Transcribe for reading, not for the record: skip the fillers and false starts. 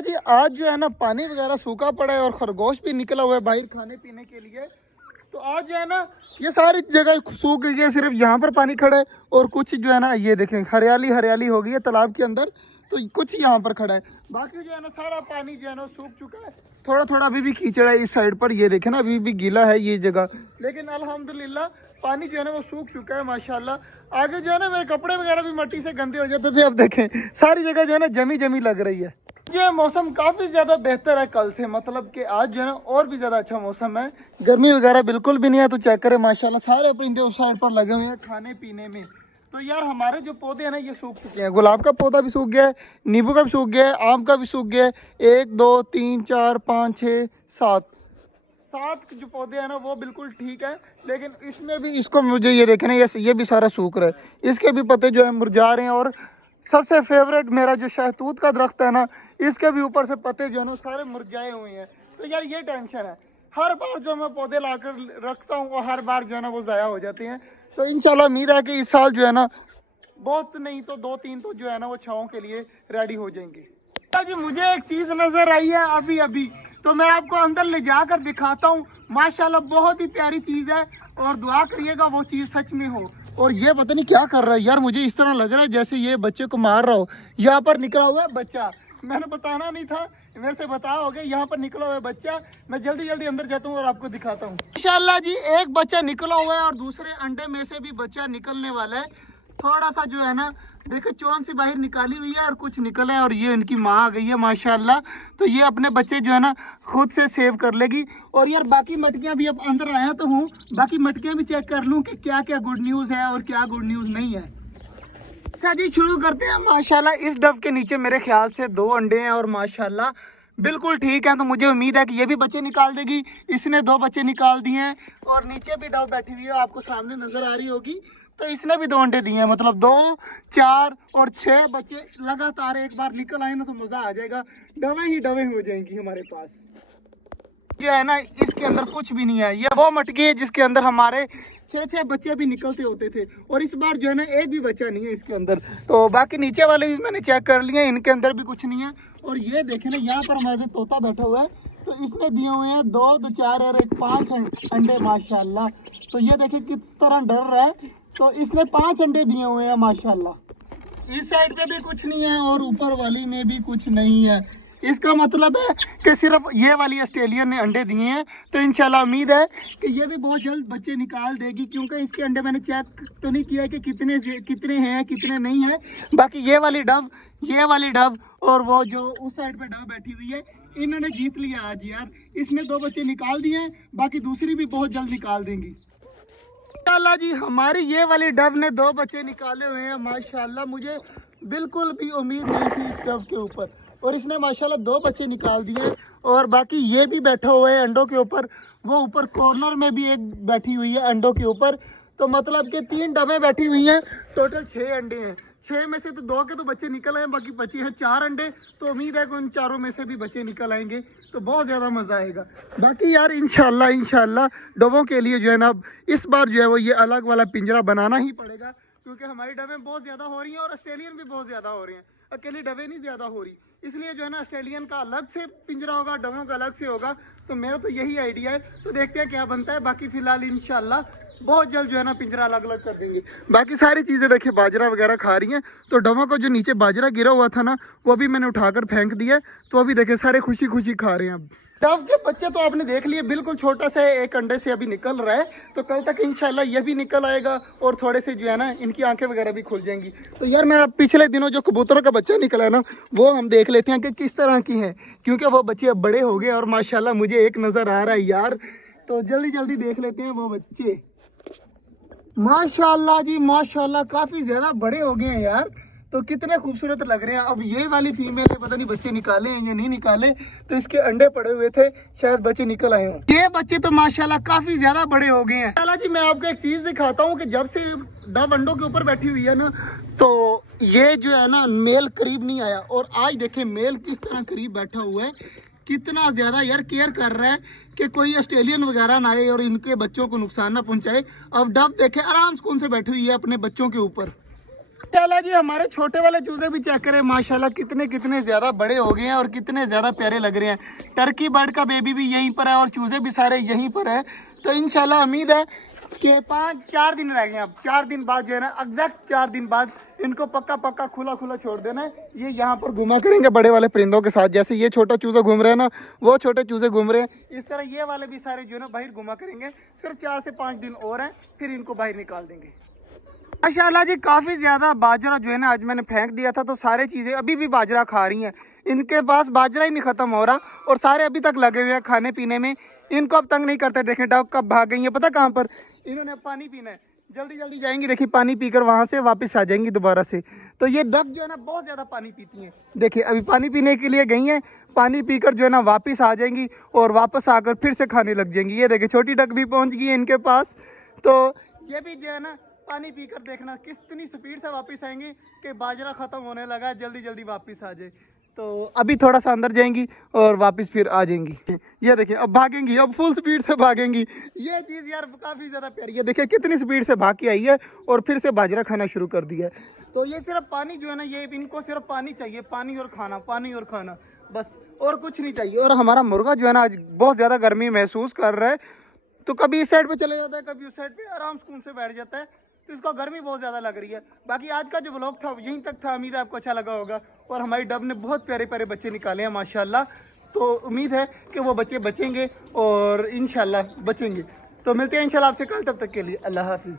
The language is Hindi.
जी आज जो है ना पानी वगैरह सूखा पड़ा है और खरगोश भी निकला हुआ है बाहर खाने पीने के लिए। तो आज जो है ना ये सारी जगह सूख गई है, सिर्फ यहाँ पर पानी खड़ा है और कुछ जो है ना ये देखें हरियाली हरियाली हो गई है तालाब के अंदर, तो कुछ यहाँ पर खड़ा है। बाकी जो है ना सारा पानी जो है ना सूख चुका है। थोड़ा थोड़ा अभी भी कीचड़ है इस साइड पर, ये देखें ना अभी भी गीला है ये जगह, लेकिन अल्हम्दुलिल्लाह पानी जो है ना वो सूख चुका है माशाल्लाह। आगे जो है ना मेरे कपड़े वगैरह भी मिट्टी से गंदे हो जाते थे, अब देखें सारी जगह जो है ना जमी जमी लग रही है। ये मौसम काफ़ी ज़्यादा बेहतर है कल से, मतलब कि आज जो है ना और भी ज़्यादा अच्छा मौसम है, गर्मी वगैरह बिल्कुल भी नहीं है। तो चेक करें माशाल्लाह सारे परिंदे उस साइड पर लगे हुए हैं खाने पीने में। तो यार हमारे जो पौधे हैं ना ये सूख चुके हैं, गुलाब का पौधा भी सूख गया है, नींबू का भी सूख गया है, आम का भी सूख गया है। 1 2 3 4 5 6 7 7 जो पौधे हैं ना वो बिल्कुल ठीक है, लेकिन इसमें भी इसको मुझे ये देखना ये भी सारा सूख रहा है, इसके भी पत्ते जो है मुरझा रहे हैं। और सबसे फेवरेट मेरा जो शहतूत का दरख्त है ना, इसके भी ऊपर से पत्ते जो है ना सारे मुरझाए हुए हैं। तो यार ये टेंशन है, हर बार जो मैं पौधे लाकर रखता हूँ वो हर बार जो है ना वो ज़ाया हो जाते हैं। तो इंशाल्लाह उम्मीद है कि इस साल जो है ना बहुत नहीं तो 2 3 तो जो है ना वो छाँव के लिए रेडी हो जाएंगे। जी मुझे एक चीज़ नज़र आई है अभी अभी, तो मैं आपको अंदर ले जाकर दिखाता हूँ। माशाल्लाह बहुत ही प्यारी चीज़ है और दुआ करिएगा वो चीज़ सच में हो। और ये पता नहीं क्या कर रहा है यार, मुझे इस तरह लग रहा है जैसे ये बच्चे को मार रहा हो। यहाँ पर निकला हुआ है बच्चा, मैंने बताना नहीं था, मेरे से बताया हो गया। यहाँ पर निकला हुआ है बच्चा, मैं जल्दी जल्दी अंदर जाता हूँ और आपको दिखाता हूँ। इंशाल्लाह जी एक बच्चा निकला हुआ है और दूसरे अंडे में से भी बच्चा निकलने वाला है। थोड़ा सा जो है ना देखो चोन से बाहर निकाली हुई है और कुछ निकला है और ये इनकी माँ आ गई है माशाल्लाह। तो ये अपने बच्चे जो है ना खुद से सेव कर लेगी। और यार बाकी मटकियाँ भी अब अंदर आया तो हूँ, बाकी मटकियाँ भी चेक कर लूँ कि क्या क्या गुड न्यूज़ है और क्या गुड न्यूज़ नहीं है। अच्छा जी शुरू करते हैं। माशाल्लाह इस डब के नीचे मेरे ख्याल से 2 अंडे हैं और माशाल्लाह बिल्कुल ठीक है। तो मुझे उम्मीद है कि ये भी बच्चे निकाल देगी। इसने 2 बच्चे निकाल दिए हैं और नीचे भी डब बैठी हुई है, आपको सामने नज़र आ रही होगी। तो इसने भी 2 अंडे दिए हैं, मतलब 2 4 और 6 बच्चे लगातार एक बार निकल आए ना तो मज़ा आ जाएगा, डबे ही डबे हो जाएंगी हमारे पास। ये है ना इसके अंदर कुछ भी नहीं है, ये वो मटकी है जिसके अंदर हमारे 6 बच्चे भी निकलते होते थे और इस बार जो है ना एक भी बच्चा नहीं है इसके अंदर। तो बाकी नीचे वाले भी मैंने चेक कर लिए, इनके अंदर भी कुछ नहीं है। और ये देखे ना यहाँ पर हमारे तोता बैठा हुआ है, तो इसने दिए हुए हैं 2 2 4 और 1 5 अंडे माशाल्लाह। तो ये देखे किस तरह डर रहा है, तो इसने 5 अंडे दिए हुए हैं माशाल्लाह। इस साइड पे भी कुछ नहीं है और ऊपर वाली में भी कुछ नहीं है। इसका मतलब है कि सिर्फ ये वाली ऑस्ट्रेलियन ने अंडे दिए हैं। तो इंशाल्लाह उम्मीद है कि ये भी बहुत जल्द बच्चे निकाल देगी, क्योंकि इसके अंडे मैंने चेक तो नहीं किया कि कितने हैं कितने नहीं है। बाकी ये वाली डब और वो जो उस साइड पे डब बैठी हुई है, इन्होंने जीत लिया आज यार। इसने 2 बच्चे निकाल दिए हैं, बाकी दूसरी भी बहुत जल्द निकाल देंगी माशाल्लाह जी। हमारी ये वाली डब ने 2 बच्चे निकाले हुए हैं माशाल्लाह, मुझे बिल्कुल भी उम्मीद नहीं थी इस डब के ऊपर, और इसने माशाल्लाह 2 बच्चे निकाल दिए। और बाकी ये भी बैठा हुआ है अंडों के ऊपर, वो ऊपर कॉर्नर में भी एक बैठी हुई है अंडों के ऊपर। तो मतलब कि 3 डबे बैठी हुई हैं, टोटल 6 अंडे हैं। 6 में से तो 2 के तो बच्चे निकल आए, बाकी बचे हैं 4 अंडे। तो उम्मीद है कि उन चारों में से भी बच्चे निकल आएंगे, तो बहुत ज़्यादा मज़ा आएगा। बाकी यार इंशाल्लाह डबों के लिए जो है ना इस बार जो है वो ये अलग वाला पिंजरा बनाना ही पड़ेगा, क्योंकि हमारी डबें बहुत ज़्यादा हो रही हैं और ऑस्ट्रेलियन भी बहुत ज़्यादा हो रही हैं, अकेली डबे नहीं ज़्यादा हो रही। इसलिए जो है ना ऑस्ट्रेलियन का अलग से पिंजरा होगा, डबों का अलग से होगा। तो मेरा तो यही आइडिया है, तो देखते हैं क्या बनता है। बाकी फिलहाल इंशाल्लाह बहुत जल्द जो है ना पिंजरा अलग अलग कर देंगे। बाकी सारी चीज़ें देखिए बाजरा वगैरह खा रही हैं, तो डबों को जो नीचे बाजरा गिरा हुआ था ना वो भी मैंने उठाकर फेंक दिया, तो अभी देखिए सारे खुशी खुशी खा रहे हैं। अब डव के बच्चे तो आपने देख लिए, बिल्कुल छोटा सा एक अंडे से अभी निकल रहा है, तो कल तक इंशाल्लाह ये भी निकल आएगा और थोड़े से जो है ना इनकी आंखें वगैरह भी खुल जाएंगी। तो यार मैं पिछले दिनों जो कबूतरों का बच्चा निकला है ना वो हम देख लेते हैं कि किस तरह की है, क्योंकि वो बच्चे अब बड़े हो गए और माशाल्लाह मुझे एक नज़र आ रहा है यार। तो जल्दी जल्दी देख लेते हैं वो बच्चे। माशाल्लाह जी माशाल्लाह काफ़ी ज़्यादा बड़े हो गए हैं यार, तो कितने खूबसूरत लग रहे हैं। अब ये वाली फीमेल है, पता नहीं बच्चे निकाले हैं या नहीं निकाले, तो इसके अंडे पड़े हुए थे, शायद बच्चे निकल आए हों। ये बच्चे तो माशाल्लाह काफ़ी ज़्यादा बड़े हो गए हैं। माशाल्लाह जी मैं आपको एक चीज़ दिखाता हूँ कि जब से डब अंडों के ऊपर बैठी हुई है ना, तो ये जो है ना मेल करीब नहीं आया, और आज देखे मेल किस तरह करीब बैठा हुआ है, कितना ज़्यादा यार केयर कर रहा है कि कोई ऑस्ट्रेलियन वगैरह ना आए और इनके बच्चों को नुकसान ना पहुंचाए। अब डब देखे आराम सुकून से बैठी हुई है अपने बच्चों के ऊपर। माशाल्लाह जी, हमारे छोटे वाले चूजे भी चेक करें माशाल्लाह कितने कितने ज़्यादा बड़े हो गए हैं और कितने ज़्यादा प्यारे लग रहे हैं। टर्की बर्ड का बेबी भी यहीं पर है और चूजे भी सारे यहीं पर है। तो इंशाल्लाह उम्मीद है कि 4 दिन रह गए, अब 4 दिन बाद जो है ना, एग्जैक्ट 4 दिन बाद इनको पक्का पक्का खुला खुला छोड़ देना है। ये यहाँ पर घुमा करेंगे बड़े वाले परिंदों के साथ, जैसे ये छोटा चूजा घूम रहे हैं ना, वो छोटे चूजे घूम रहे हैं, इस तरह ये वाले भी सारे जो है ना बाहर घुमा करेंगे। सिर्फ 4 से 5 दिन और हैं, फिर इनको बाहर निकाल देंगे। माशाल्लाह जी, काफ़ी ज़्यादा बाजरा जो है ना आज मैंने फेंक दिया था, तो सारे चीज़ें अभी भी बाजरा खा रही हैं। इनके पास बाजरा ही नहीं ख़त्म हो रहा और सारे अभी तक लगे हुए हैं खाने पीने में। इनको अब तंग नहीं करते। देखें डॉग कब भाग गई है, पता कहाँ पर? इन्होंने अब पानी पीना है, जल्दी जल्दी जाएंगी। देखिए पानी पीकर वहाँ से वापस आ जाएंगी दोबारा से। तो ये डक जो है ना बहुत ज़्यादा पानी पीती हैं। देखिए अभी पानी पीने के लिए गई हैं, पानी पीकर जो है ना वापस आ जाएंगी और वापस आकर फिर से खाने लग जाएंगी। ये देखिए छोटी डक भी पहुँच गई है इनके पास। तो ये भी जो है ना पानी पीकर देखना कितनी स्पीड से वापस आएंगी कि बाजरा ख़त्म होने लगा है, जल्दी जल्दी वापस आ जाए। तो अभी थोड़ा सा अंदर जाएंगी और वापस फिर आ जाएंगी। ये देखिए अब भागेंगी, अब फुल स्पीड से भागेंगी। ये चीज़ यार काफ़ी ज़्यादा प्यारी है। देखिए कितनी स्पीड से भाग के आई है और फिर से बाजरा खाना शुरू कर दिया है। तो ये सिर्फ पानी जो है ना, ये इनको सिर्फ पानी चाहिए, पानी और खाना, पानी और खाना, बस और कुछ नहीं चाहिए। और हमारा मुर्गा जो है ना आज बहुत ज़्यादा गर्मी महसूस कर रहा है, तो कभी इस साइड पे चले जाता है, कभी उस साइड पे आराम सुकून से बैठ जाता है। तो इसको गर्मी बहुत ज़्यादा लग रही है। बाकी आज का जो व्लॉग था यहीं तक था, उम्मीद है आपको अच्छा लगा होगा। और हमारी डब ने बहुत प्यारे प्यारे बच्चे निकाले हैं माशाल्लाह। तो उम्मीद है कि वो बच्चे बचेंगे और इंशाल्लाह बचेंगे। तो मिलते हैं इंशाल्लाह आपसे कल, तब तक के लिए अल्लाह हाफिज़।